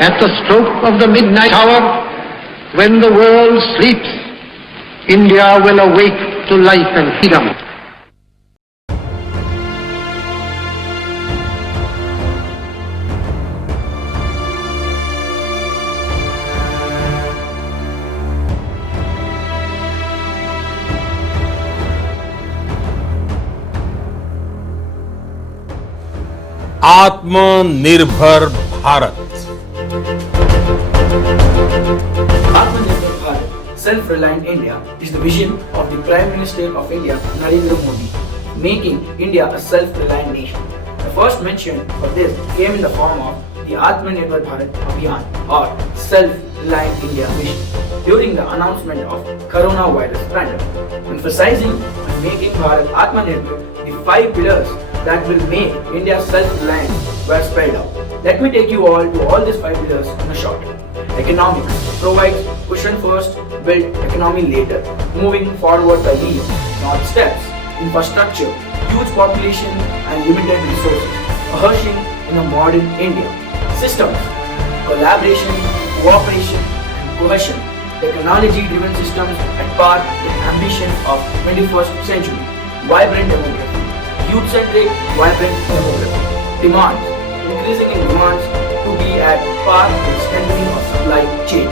At the stroke of the midnight hour, when the world sleeps, India will awake to life and freedom. आत्मनिर्भर Bharat. Atmanirbhar Bharat, self-reliant India, is the vision of the Prime Minister of India, Narendra Modi, making India a self-reliant nation. The first mention of this came in the form of the Atmanirbhar Bharat Abhiyan, or Self-Reliant India Mission, during the announcement of coronavirus pandemic. Emphasizing on making Bharat Atmanirbhar, the 5 pillars that will make India self-reliant were spelled out. Let me take you all to all these 5 pillars in a short. Economics provides cushion first, build economy later, moving forward by leaps, not steps. Infrastructure, huge population and limited resources, ushering in a modern India. Systems, collaboration, cooperation and cohesion, technology-driven systems at par with ambition of 21st century. Vibrant demography, youth-centric, vibrant demography. Demands, increasing in demands to be at par with strengthening of supply chain.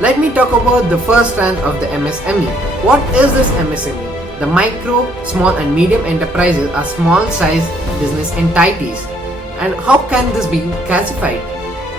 Let me talk about the first strand of the MSME. What is this MSME? The micro, small and medium enterprises are small-sized business entities. And how can this be classified?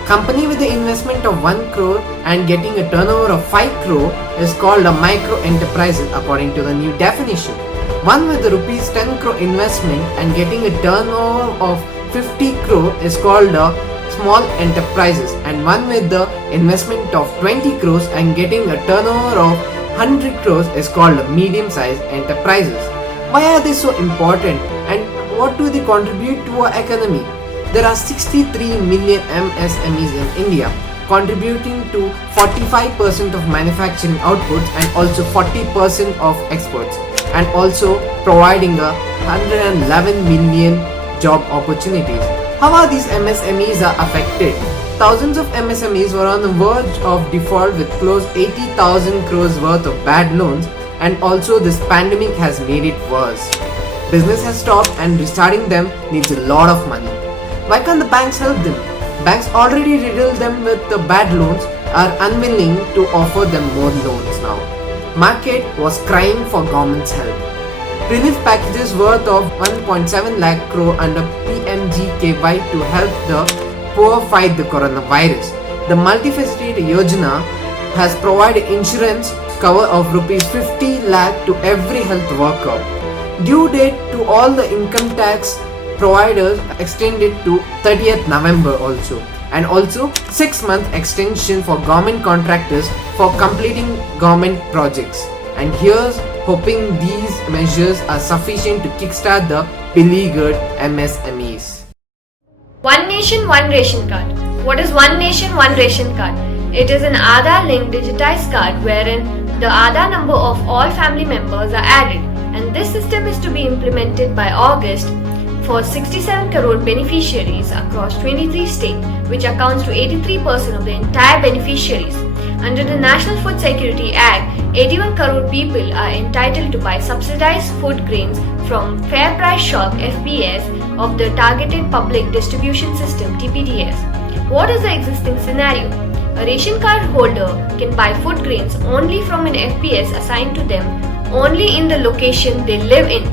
Company with the investment of 1 crore and getting a turnover of 5 crore is called a micro enterprises according to the new definition. One with the rupees 10 crore investment and getting a turnover of 50 crore is called a small enterprises, and one with the investment of 20 crores and getting a turnover of 100 crores is called medium-sized enterprises. Why are they so important and what do they contribute to our economy? There are 63 million MSMEs in India, contributing to 45% of manufacturing outputs and also 40% of exports, and also providing 111 million job opportunities. How are these MSMEs are affected? Thousands of MSMEs were on the verge of default with close 80,000 crores worth of bad loans, and also this pandemic has made it worse. Business has stopped and restarting them needs a lot of money. Why can't the banks help them? Banks already riddled them with the bad loans, are unwilling to offer them more loans now. Market was crying for government's help. Relief packages worth of 1.7 lakh crore under PMGKY to help the poor fight the coronavirus. The multifaceted Yojana has provided insurance cover of rupees 50 lakh to every health worker. Due date to all the income tax providers extended to 30th November also. And also 6-month extension for government contractors for completing government projects. And here's hoping these measures are sufficient to kickstart the beleaguered MSMEs. One Nation, One Ration Card. What is One Nation, One Ration Card? It is an Aadhaar-linked digitized card wherein the Aadhaar number of all family members are added, and this system is to be implemented by August for 67 crore beneficiaries across 23 states, which accounts to 83% of the entire beneficiaries. Under the National Food Security Act, 81 crore people are entitled to buy subsidized food grains from Fair Price Shop FPS of the Targeted Public Distribution System TPDS. What is the existing scenario? A ration card holder can buy food grains only from an FPS assigned to them only in the location they live in.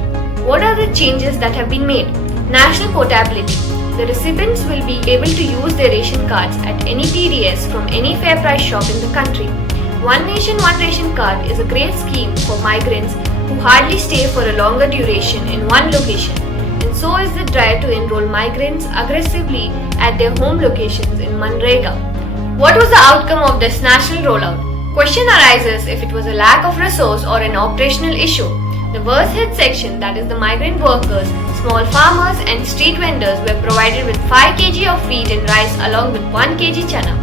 What are the changes that have been made? National portability. The recipients will be able to use their ration cards at any TDS from any fair price shop in the country. One Nation, One Ration Card is a great scheme for migrants who hardly stay for a longer duration in one location, and so is the drive to enroll migrants aggressively at their home locations in Manrega. What was the outcome of this national rollout? Question arises if it was a lack of resource or an operational issue. The worst hit section, that is the migrant workers, small farmers and street vendors were provided with 5 kg of wheat and rice along with 1 kg chana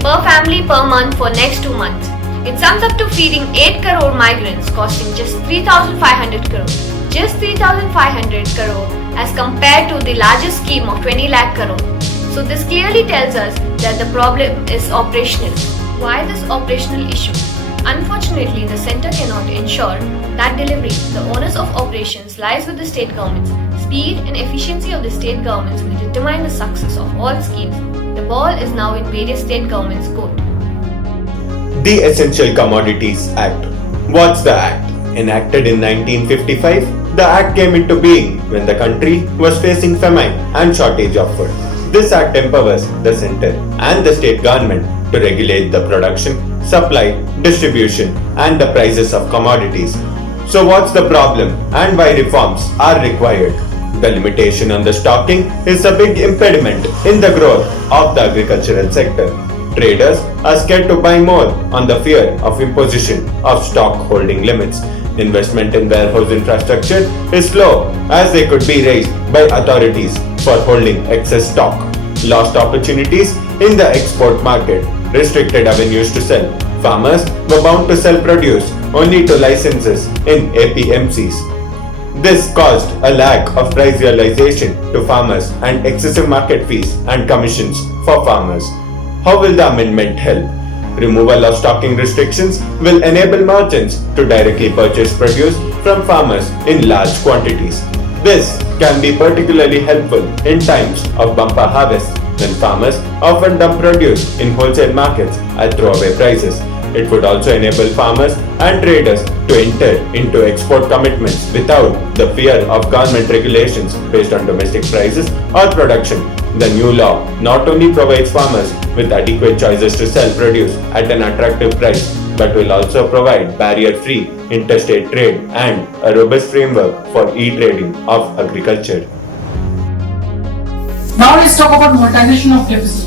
per family per month for next 2 months. It sums up to feeding 8 crore migrants costing just 3,500 crore. just 3,500 crore as compared to the largest scheme of 20 lakh crore. So this clearly tells us that the problem is operational. Why this operational issue? Unfortunately, the center cannot ensure that delivery. The onus of operations lies with the state governments. Speed and efficiency of the state governments will determine the success of all schemes. The ball is now in various state governments' court. The Essential Commodities Act. What's the Act? Enacted in 1955, the Act came into being when the country was facing famine and shortage of food. This Act empowers the center and the state government to regulate the production, supply, distribution and the prices of commodities. So what's the problem and why reforms are required? The limitation on the stocking is a big impediment in the growth of the agricultural sector. Traders are scared to buy more on the fear of imposition of stock holding limits. Investment in warehouse infrastructure is slow as they could be raised by authorities for holding excess stock. Lost opportunities in the export market, restricted avenues to sell. Farmers were bound to sell produce only to licenses in APMCs. This caused a lack of price realization to farmers and excessive market fees and commissions for farmers. How will the amendment help? Removal of stocking restrictions will enable merchants to directly purchase produce from farmers in large quantities. This can be particularly helpful in times of bumper harvest when farmers often dump produce in wholesale markets at throwaway prices. It would also enable farmers and traders to enter into export commitments without the fear of government regulations based on domestic prices or production. The new law not only provides farmers with adequate choices to sell produce at an attractive price, but will also provide barrier-free interstate trade and a robust framework for e-trading of agriculture. Now let's talk about monetization of deficit.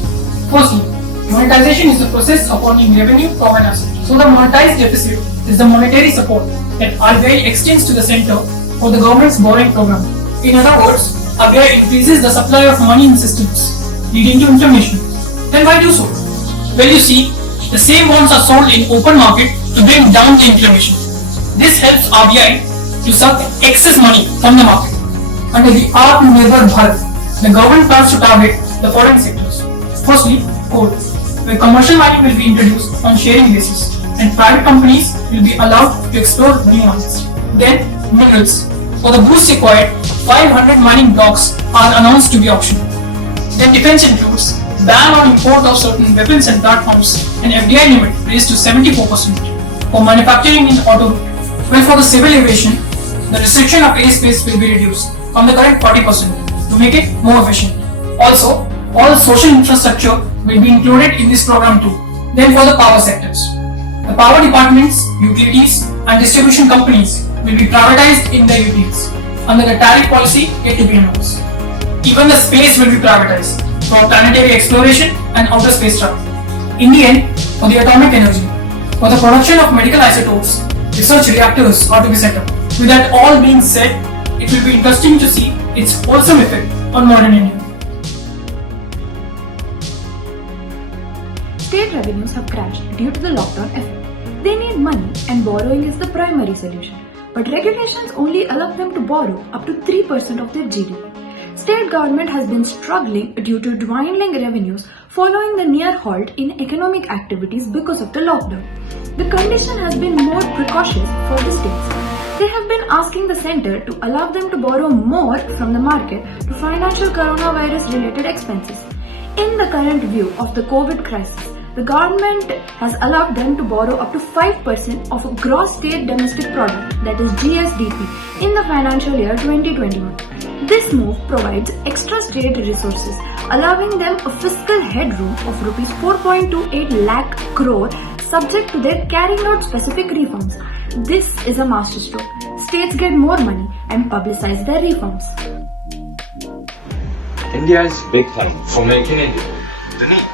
Firstly, monetization is the process of earning revenue from an asset. So the monetized deficit is the monetary support that RBI extends to the center for the government's borrowing program. In other words, RBI increases the supply of money in systems, leading to inflation. Then why do so? Well, you see, the same bonds are sold in open market to bring down the inflation. This helps RBI to suck excess money from the market. Under the Atmanirbhar Bharat, the government plans to target the following sectors. Firstly, coal, where commercial mining will be introduced on sharing basis and private companies will be allowed to explore new mines. Then, minerals. For the boost required, 500 mining blocks are announced to be auctioned. Then defense includes ban on import of certain weapons and platforms and FDI limit raised to 74% for manufacturing in auto. Well, for the civil aviation, the restriction of airspace will be reduced from the current 40% to make it more efficient. Also, all social infrastructure will be included in this program too. Then for the power sectors, the power departments, utilities and distribution companies will be privatized in the utilities under the tariff policy yet to be announced. Even the space will be privatized for planetary exploration and outer space travel. In the end, for the atomic energy, for the production of medical isotopes, research reactors are to be set up. With that all being said, it will be interesting to see its wholesome effect on modern India. State revenues have crashed due to the lockdown effect. They need money and borrowing is the primary solution. But regulations only allow them to borrow up to 3% of their GDP. State government has been struggling due to dwindling revenues following the near halt in economic activities because of the lockdown. The condition has been more precautious for the states. They have been asking the center to allow them to borrow more from the market to financial coronavirus related expenses. In the current view of the COVID crisis, the government has allowed them to borrow up to 5% of gross state domestic product, that is GSDP, in the financial year 2021. This move provides extra state resources, allowing them a fiscal headroom of Rs 4.28 lakh crore subject to their carrying out specific reforms. This is a masterstroke. States get more money and publicize their reforms. India's big plan for making India. The need.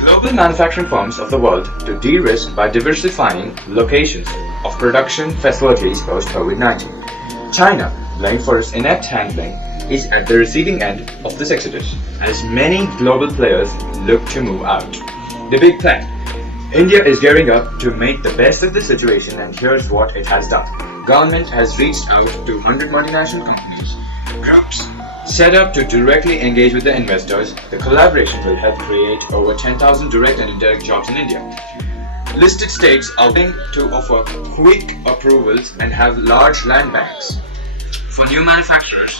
Global manufacturing firms of the world to de-risk by diversifying locations of production facilities post-COVID-19. China, known for its inept handling, is at the receiving end of this exodus, as many global players look to move out. The big plan. India is gearing up to make the best of the situation, and here's what it has done. government has reached out to 100 multinational companies, groups set up to directly engage with the investors. The collaboration will help create over 10,000 direct and indirect jobs in India. Listed states are willing to offer quick approvals and have large land banks. For new manufacturers,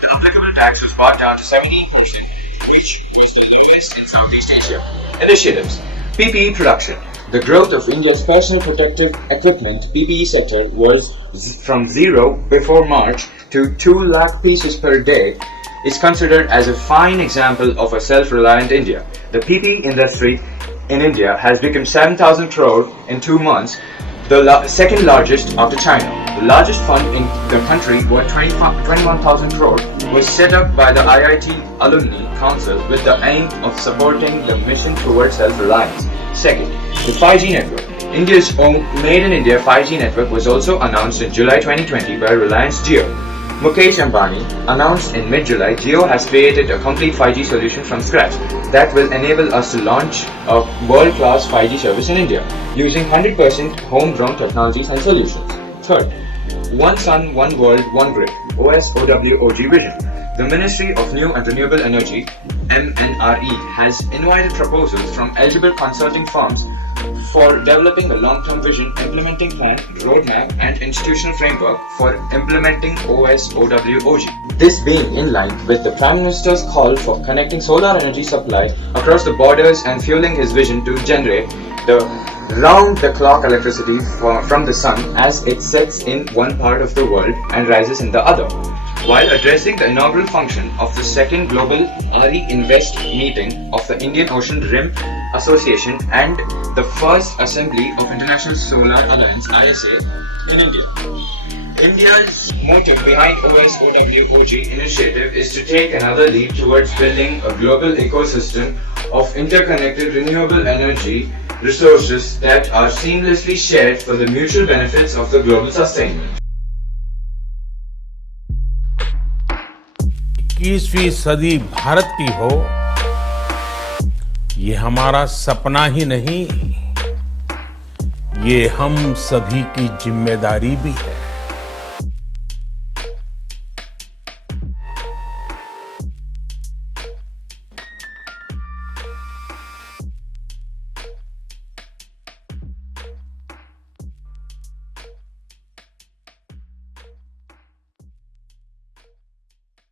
the applicable tax was brought down to 17%, which was the lowest in Southeast Asia. Initiatives: PPE production. The growth of India's personal protective equipment (PPE) sector was from zero before March to 2 lakh pieces per day. Is considered as a fine example of a self-reliant India. The PPE industry in India has become 7,000 crore in 2 months, the second largest after China. The largest fund in the country, worth 21,000 crore, was set up by the IIT Alumni Council with the aim of supporting the mission towards self-reliance. Second, the 5G network. India's own Made in India 5G network was also announced in July 2020 by Reliance Jio. Mukesh Ambani announced in mid-July Jio has created a complete 5G solution from scratch that will enable us to launch a world-class 5G service in India using 100% homegrown technologies and solutions. Third, One Sun, One World, One Grid OSOWOG vision. The Ministry of New and Renewable Energy MNRE has invited proposals from eligible consulting firms for developing a long-term vision, implementing plan, roadmap and institutional framework for implementing OSOWOG. This being in line with the Prime Minister's call for connecting solar energy supply across the borders and fueling his vision to generate the round-the-clock electricity from the sun as it sets in one part of the world and rises in the other. While addressing the inaugural function of the second Global RE Invest meeting of the Indian Ocean Rim Association and the first Assembly of International Solar Alliance ISA in India. India's motive behind OSOWOG initiative is to take another leap towards building a global ecosystem of interconnected renewable energy resources that are seamlessly shared for the mutual benefits of the global sustainment. 21वीं सदी भारत की हो, ये हमारा सपना ही नहीं, ये हम सभी की जिम्मेदारी भी है।